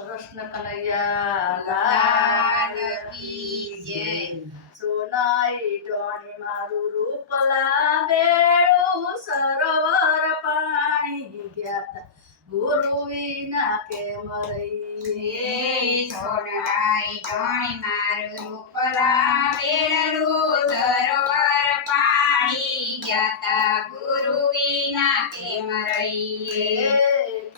કૃષ્ણ કનૈયા લાલ કી જય. સોનાઈ ટોણી મારું રૂપ લાવેલું સરોવર પાણી ગયા ગુરુ વિના કેમ રહીએ. સોનાઈ ટોણી મારું રૂપ લાવેલું સરોવર પાણી ગયા ગુરુ વિના કેમ રહીએ.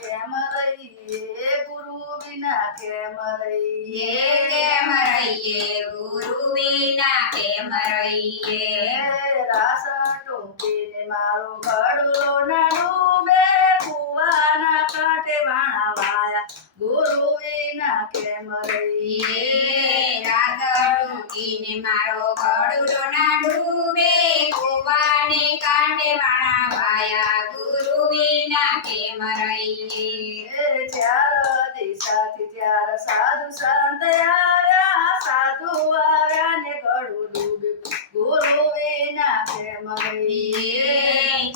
કેમ રહીએ ગુરુ વિના કેમ રહીએ. કેમ રહીએ ગુરુ વિના કેમ રહીએ. રાસ ટૂંકીને મારો ગળો ના ડૂબે કુવાના કાંઠે વાણા વાયા ગુરુ વિના કેમ રહીએ. રાધડુકીને મારો ગળુડો ના ડૂબે કુવાને કાંઠે વાણા વાયા ગુરુ વિના કેમ રહીએ. ચાર દિશાથી ચાર સાધુ સંત આવ્યા સાધુ આવ્યા ને ગળું ડૂબે ગુરુ વિના કેમ રહીએ.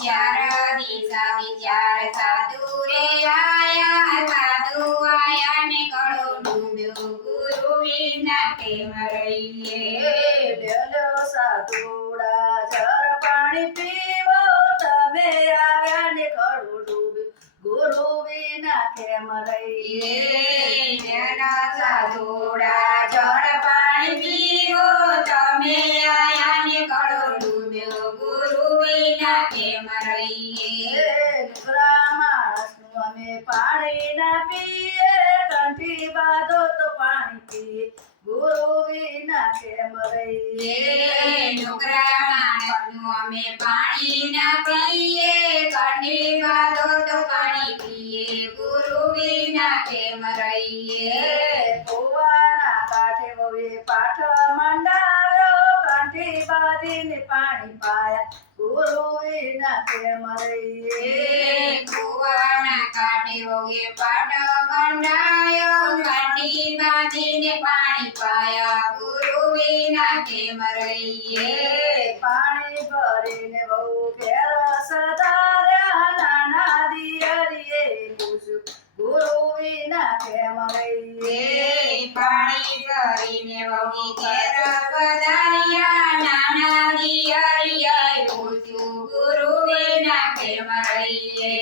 ચાર દિશાથી ચાર સાધુ રે આયા સાધુ આયા ને ગળો ડૂબ્યો ગુરુ વિના કેમ રહીએ. ડેલો સાધુડા જર પાણી પીવો તમે આવ્યા ને ગળું ડૂબે ગુરુ વિના કેમ રહીએ. સાધુડા જળ પાણી પીવો તમે આયા ને ગળો ડૂબ્યો ગુરુ વિના કેમ રહીએ. નુકરા માણસનું અમે પાણી ના પીએ કંઠી બાંધો તો પાણી પીએ ગુરુ વિના કેમ રહીએ. ડુંગરા માણસનું અમે પાણી ના પીએ કંઠી બાંધો તો પાણી પીએ ગુરુ વિના કેમ રહીએ. કુવાના કાંઠે વહુએ પાઠ મંડાવ્યો કંઠી બાંધીને પાણી પાયા ગુરુ વિના કેમ રહીએ. કુવાના કાંઠે વહુએ પાટ મંડાયો કંઠી બાંધીને પાણી પાયા ગુરુ વિના કેમ રહીએ. પાણી ભરીને વહુ ઘેર સદાર્યા નાના દિયરીએ પૂછ્યું ગુરુ વિના કેમ રહીએ. પાણી ભરીને વહુ ઘેર પધાર્યા નાના દિયરીએ પૂછ્યું ગુરુ વિના કેમ રહીએ.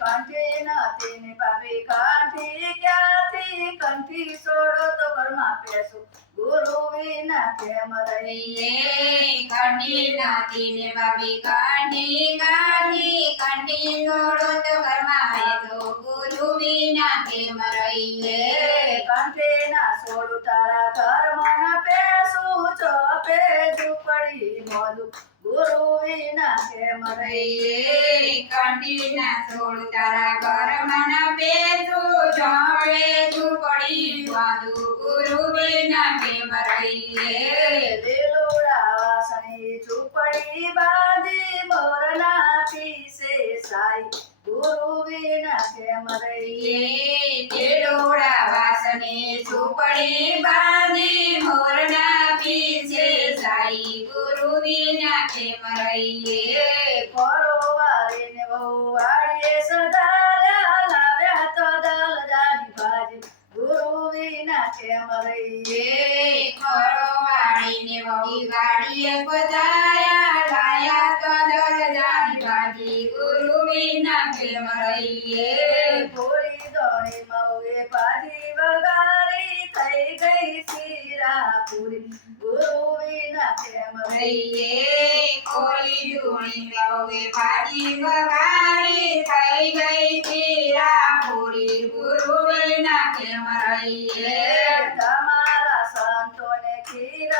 કંઠી નથી ને બાપી કંઠી ક્યાંથી કંઠી છોડો તો ઘરમાં પેશું ગુરુ વિના કેમ રહીએ. કંઠી નાથી ને બાબી કંઠી કાઢી કંઠી છોડો તો ઘરમાં બેસો ગુરુ વિના કેમ રહીએ. કંઠી ના છોડું તારા ઘરમાં ન પેશું ચોપે ઝૂંપડી મોદું ગુરુ વિના કેમ રહીએ. કંઠી ના છોડ તારા ઘરમાં ના બેસો જોડે ઝૂંપડી બાંધું ગુરુ વિના કેમ રહીએ. દિલોડા વાસણી ઝૂંપડી બાંધી મોરના પીસે સાઈ ગુરુ વિના કેમ રહીએ. દેડોડા વાસણે ઝૂંપડી બાંધી મોરના પીછે સાઈ ગુરુ વિના કેમ રહીએ. પરોવારીને વહુ વાડીએ સદાર્યા લાવ્યા તો દલ જાની ભાજી ગુરુ વિના કેમ રહીએ. ખરો વાળીને વહી વાડીએ પધાર્યા લાયા તો દરજાની ભાજી ગુરુ વિના કેમ રહીએ. પૂરી દોણી મઉએ ભાજી વઘારી થઈ ગઈ શીરા પૂરી ગુરુ વિના કેમ રહીએ. કોળી ધૂણી લવે ભાજી વઘારી થઈ ગઈ શીરા પૂરી ગુરુ વિના કેમ રહીએ. તમારા સંતોને ખીર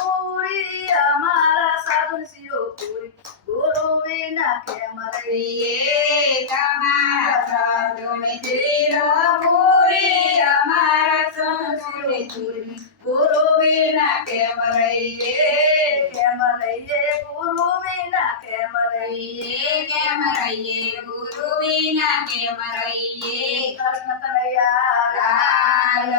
પૂરી અમારા સાધુ શિરો પૂરી ગુરુ વિના કેમ રહીએ. તમારા સાધુને શીર પૂરી અમારા સંતોને પૂરી ગુરુ વિના કેમ રહીએ. કેમ રહીએ ગુરુ વિના કેમ રહીએ. કેમ રહીએ ગુરુ વિના કેમ રહીએ. કૃષ્ણ કનૈયા લાલ